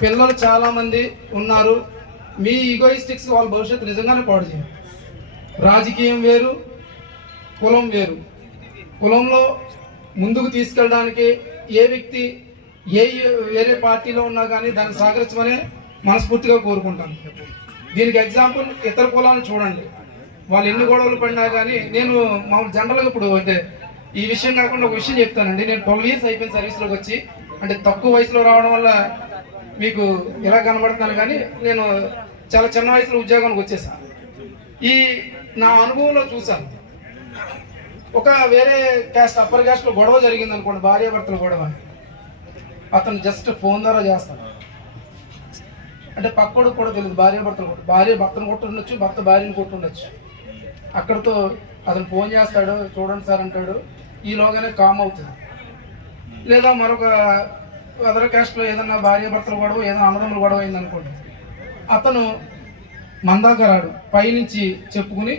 పిల్లలు చాలామంది ఉన్నారు. మీ ఈగోయిస్టిక్స్ వాళ్ళ భవిష్యత్తు నిజంగానే పాడు చేయాలి. రాజకీయం వేరు, కులం వేరు. కులంలో ముందుకు తీసుకెళ్ళడానికి ఏ వ్యక్తి వేరే పార్టీలో ఉన్నా కానీ దాన్ని సహకరించమని మనస్ఫూర్తిగా కోరుకుంటాను. దీనికి ఎగ్జాంపుల్ ఇతర కులాలను చూడండి, వాళ్ళు ఎన్ని గొడవలు పడినా కానీ నేను మామూలు జనరల్గా ఇప్పుడు అంటే ఈ విషయం కాకుండా ఒక విషయం చెప్తానండి. నేను 12 years అయిపోయిన సర్వీస్లోకి వచ్చి, అంటే తక్కువ వయసులో రావడం వల్ల మీకు ఇలా కనబడుతున్నాను, కానీ నేను చాలా చిన్న వయసులో ఉద్యోగానికి వచ్చేసాను. ఈ నా అనుభవంలో చూశాను, ఒక వేరే క్యాస్ట్ అప్పర్ క్యాస్ట్లో గొడవ జరిగింది అనుకోండి, భార్యాభర్తల గొడవ, అతను జస్ట్ ఫోన్ ద్వారా చేస్తాను. అంటే పక్కోడు కూడా తెలియదు, భార్యాభర్తలు కూడా, భార్య భర్తను కొట్టుండొచ్చు, భర్త భార్యను కొట్టుండొచ్చు. అక్కడితో అతను ఫోన్ చేస్తాడు, చూడండి సార్ అంటాడు, ఈలోగానే కామ్ అవుతుంది. లేదా మరొక అదర్ క్యాస్ట్లో ఏదన్నా భార్యాభర్తల గొడవ, ఏదైనా అన్నదమ్ముల గొడవ అయింది అనుకోండి, అతను మన దాకా రాడు, పైనుంచి చెప్పుకుని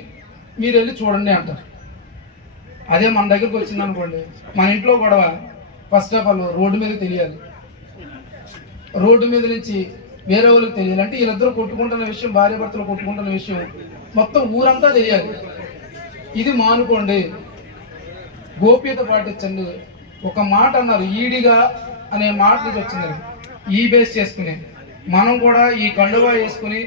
మీరు వెళ్ళి చూడండి అంటారు. అదే మన దగ్గరికి వచ్చింది అనుకోండి, మన ఇంట్లో గొడవ ఫస్ట్ ఆఫ్ ఆల్ రోడ్డు మీద తెలియాలి, రోడ్డు మీద నుంచి వేరే వాళ్ళకి తెలియాలి. అంటే వీళ్ళిద్దరూ కొట్టుకుంటున్న విషయం, భార్యాభర్తలు కొట్టుకుంటున్న విషయం మొత్తం ఊరంతా తెలియాలి. ఇది మానుకోండి, గోప్యత పాటించండి. ఒక మాట అన్నారు, ఈడిగా అనే మాట నుంచి వచ్చింది. ఈ బేస్ చేసుకుని మనం కూడా ఈ కండువా వేసుకుని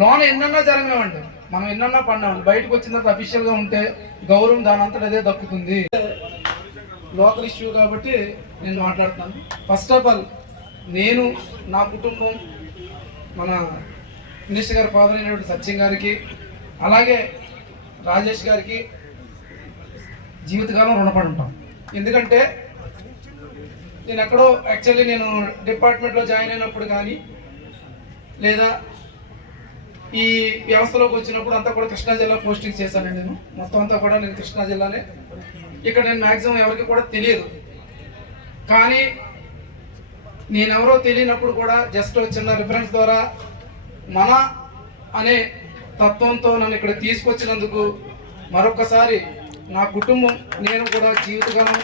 లోన ఎన్నన్నా జరగనివ్వండి, మనం ఎన్నన్నా పడినామండి, బయటకు వచ్చిన తర్వాత అఫీషియల్గా ఉంటే గౌరవం దాని అంతటా అదే దక్కుతుంది. లోకల్ ఇష్యూ కాబట్టి నేను మాట్లాడుతున్నాను. ఫస్ట్ ఆఫ్ ఆల్ నేను, నా కుటుంబం, మన మినిస్టర్ గారి ఫాదర్ అయినటువంటి సత్యం గారికి, అలాగే రాజేష్ గారికి జీవితకాలం రుణపడి ఉంటాం. ఎందుకంటే నేను ఎక్కడో యాక్చువల్లీ నేను డిపార్ట్మెంట్లో జాయిన్ అయినప్పుడు కానీ, లేదా ఈ వ్యవస్థలోకి వచ్చినప్పుడు అంతా కూడా కృష్ణా జిల్లా పోస్టింగ్ చేశానండి. నేను మొత్తం అంతా కూడా నేను కృష్ణా జిల్లానే. ఇక్కడ నేను మ్యాక్సిమం ఎవరికి కూడా తెలియదు, కానీ నేనెవరో తెలియనప్పుడు కూడా జస్ట్ చిన్న రిఫరెన్స్ ద్వారా మన అనే తత్వంతో నన్ను ఇక్కడ తీసుకొచ్చినందుకు మరొకసారి నా కుటుంబం, నేను కూడా జీవితకాలం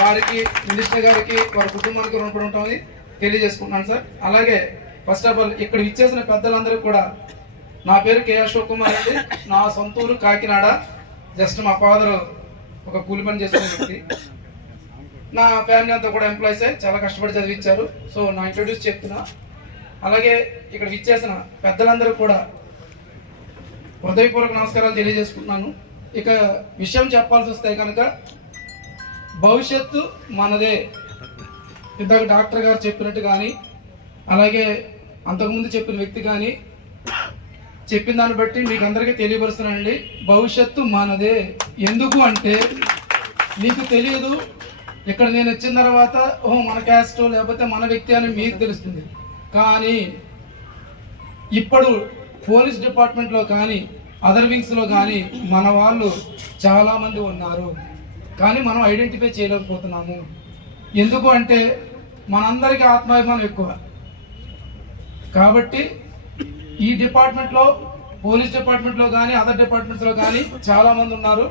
వారికి, మినిస్టర్ గారికి, వారి కుటుంబానికి రుణపడి ఉంటామని తెలియజేసుకుంటున్నాను సార్. అలాగే ఫస్ట్ ఆఫ్ ఆల్ ఇక్కడ ఇచ్చేసిన పెద్దలందరికీ కూడా, నా పేరు కే అశోక్ కుమార్ అండి, నా సొంతూరు కాకినాడ. జస్ట్ మా ఫాదర్ ఒక కూలి పని చేసుకునే వ్యక్తి, నా ఫ్యామిలీ అంతా కూడా ఎంప్లాయీసే, చాలా కష్టపడి చదివించారు. సో నా ఇంట్రొడ్యూస్ చెప్తున్నా. అలాగే ఇక్కడ ఇచ్చేసిన పెద్దలందరూ కూడా హృదయపూర్వక నమస్కారాలు తెలియజేసుకుంటున్నాను. ఇక విషయం చెప్పాల్సి వస్తే కనుక, భవిష్యత్తు మనదే. ఇందాక డాక్టర్ గారు చెప్పినట్టు కానీ, అలాగే అంతకుముందు చెప్పిన వ్యక్తి కానీ చెప్పిన దాన్ని బట్టి మీకు అందరికీ తెలియపరుస్తున్నానండి, భవిష్యత్తు మనదే. ఎందుకు అంటే మీకు తెలియదు, ఇక్కడ నేను వచ్చిన తర్వాత ఓహో మన క్యాస్ట్ లేకపోతే మన వ్యక్తి అని మీకు తెలుస్తుంది. కానీ ఇప్పుడు పోలీస్ డిపార్ట్మెంట్లో కానీ, అదర్ వింగ్స్లో కానీ మన వాళ్ళు చాలామంది ఉన్నారు, కానీ మనం ఐడెంటిఫై చేయలేకపోతున్నాము. ఎందుకు అంటే మనందరికీ ఆత్మాభిమానం ఎక్కువ. కాబట్టి ఈ డిపార్ట్మెంట్లో, పోలీస్ డిపార్ట్మెంట్లో కానీ, అదర్ డిపార్ట్మెంట్స్లో కానీ చాలామంది ఉన్నారు.